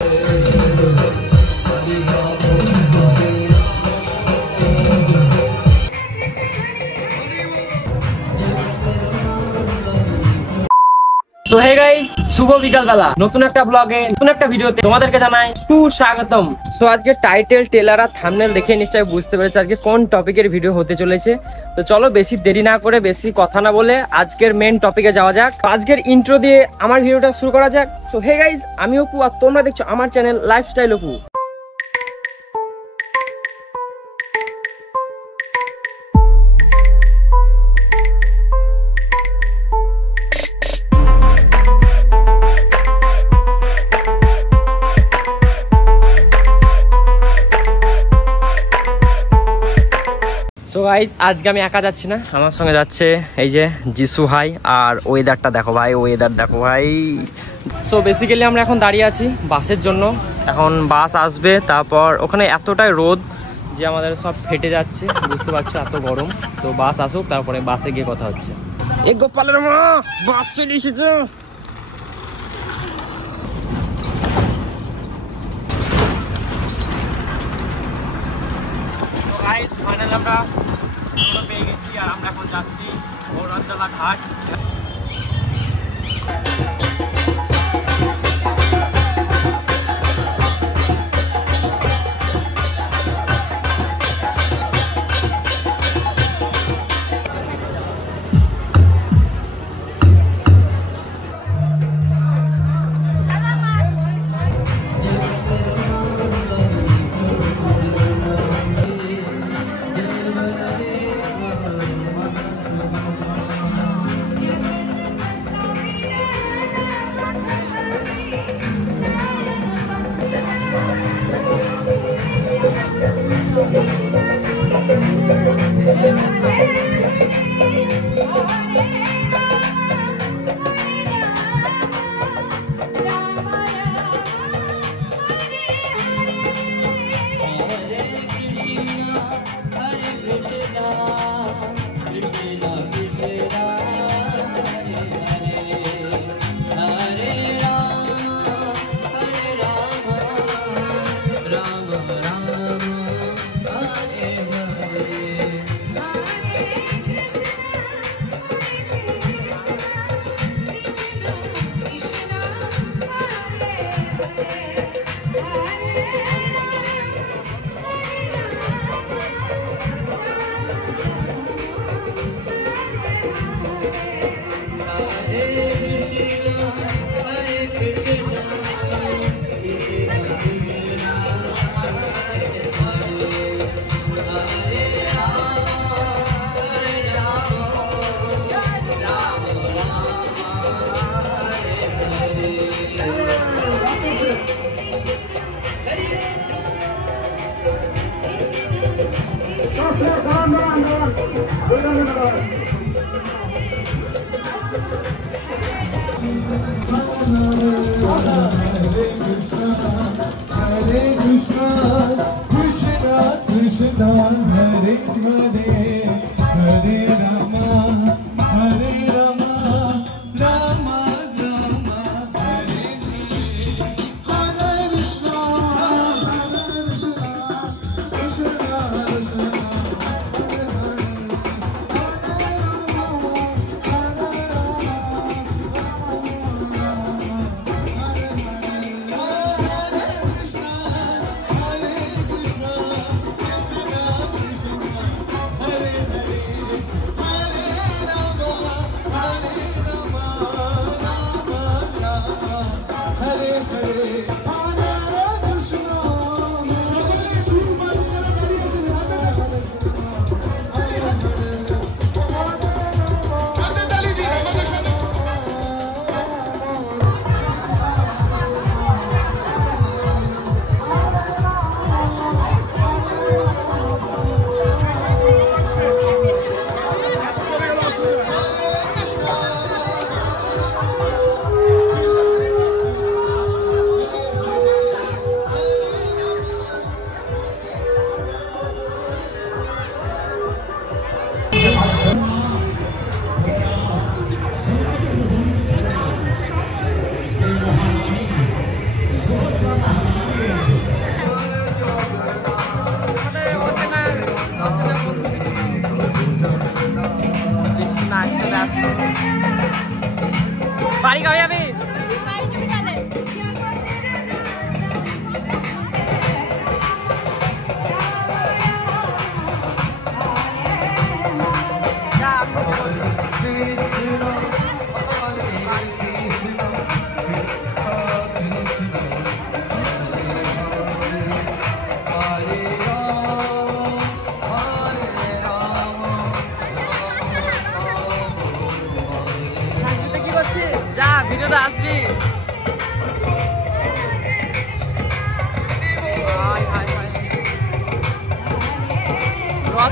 তো hey guys, শুভ বিকালবেলা নতুন একটা ব্লগে নতুন একটা ভিডিওতে তোমাদেরকে জানাই সুস্বাগতম। সো আজকে টাইটেল টেলার আর থাম্বনেল দেখে নিশ্চয়ই বুঝতে পেরেছো আজকে কোন টপিকের ভিডিও হতে চলেছে। তো চলো বেশি দেরি না করে বেশি কথা না বলে আজকের মেন টপিকে যাওয়া যাক। আজকের ইন্ট্রো দিয়ে আমার ভিডিওটা শুরু করা যাক। সো হে গাইস, আমি অপু আর তোমরা দেখছো আমার channel lifestyle Apu. So guys, আজকে আমি একা যাচ্ছি না, আমার সঙ্গে যাচ্ছে এই যে জিসু ভাই। আর ওয়েদারটা দেখো ভাই, ওয়েদার দেখো ভাই। সো বেসিক্যালি আমরা এখন দাঁড়িয়ে আছি বাসের জন্য। এখন বাস আসবে, তারপর ওখানে এতটাই রোদ যে আমাদের সব ফেটে যাচ্ছে, বুঝতে পারছো এত গরম। তো বাস আসুক, তারপরে বাসে গিয়ে কথা হচ্ছে। এ গোপালের মা, বাস চলে এসেছে। ফাইনাল আমরা পেয়ে গেছি আর আমরা এখন যাচ্ছি গৌরঞ্জলা ঘাট।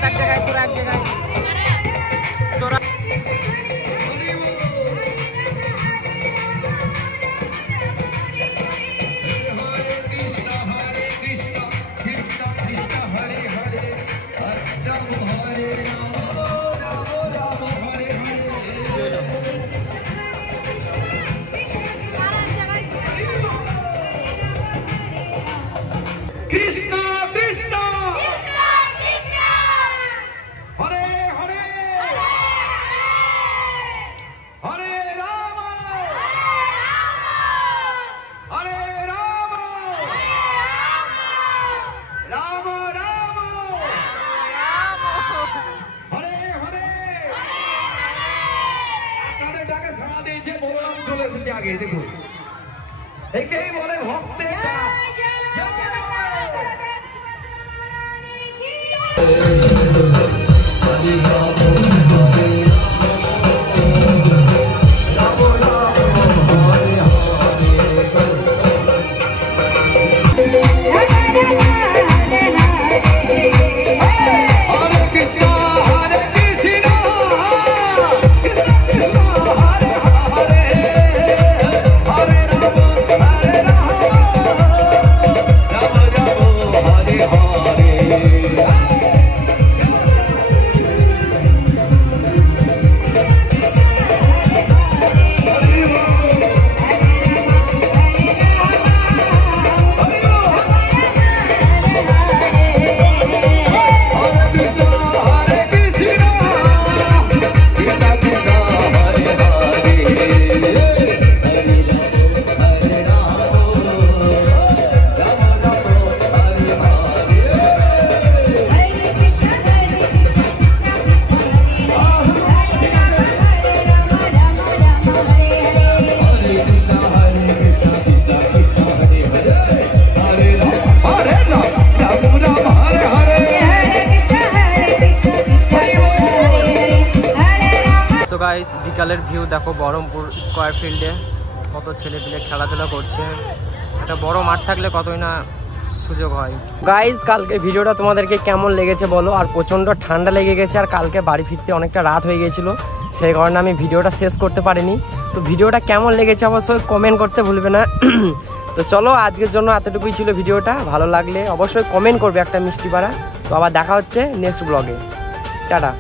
এক জায়গায় তোরা এক জায়গায় তোরা আগে দেখুন একেই বলে ভক্তের বিকালের ভিউ দেখো বহরমপুর স্কোয়ার ফিল্ডে কত ছেলে পেলে খেলাধুলা করছে। একটা বড় মাঠ থাকলে কতই না সুযোগ হয়। গাইজ কালকে ভিডিওটা তোমাদেরকে কেমন লেগেছে বলো। আর প্রচন্ড ঠান্ডা লেগে গেছে আর কালকে বাড়ি ফিরতে অনেকটা রাত হয়ে গেছিলো, সেই কারণে আমি ভিডিওটা শেষ করতে পারিনি। তো ভিডিওটা কেমন লেগেছে অবশ্যই কমেন্ট করতে ভুলবে না। তো চলো আজকের জন্য এতটুকুই ছিল ভিডিওটা। ভালো লাগলে অবশ্যই কমেন্ট করবে একটা মিষ্টি পাড়া। তো আবার দেখা হচ্ছে নেক্সট ব্লগে। টাটা।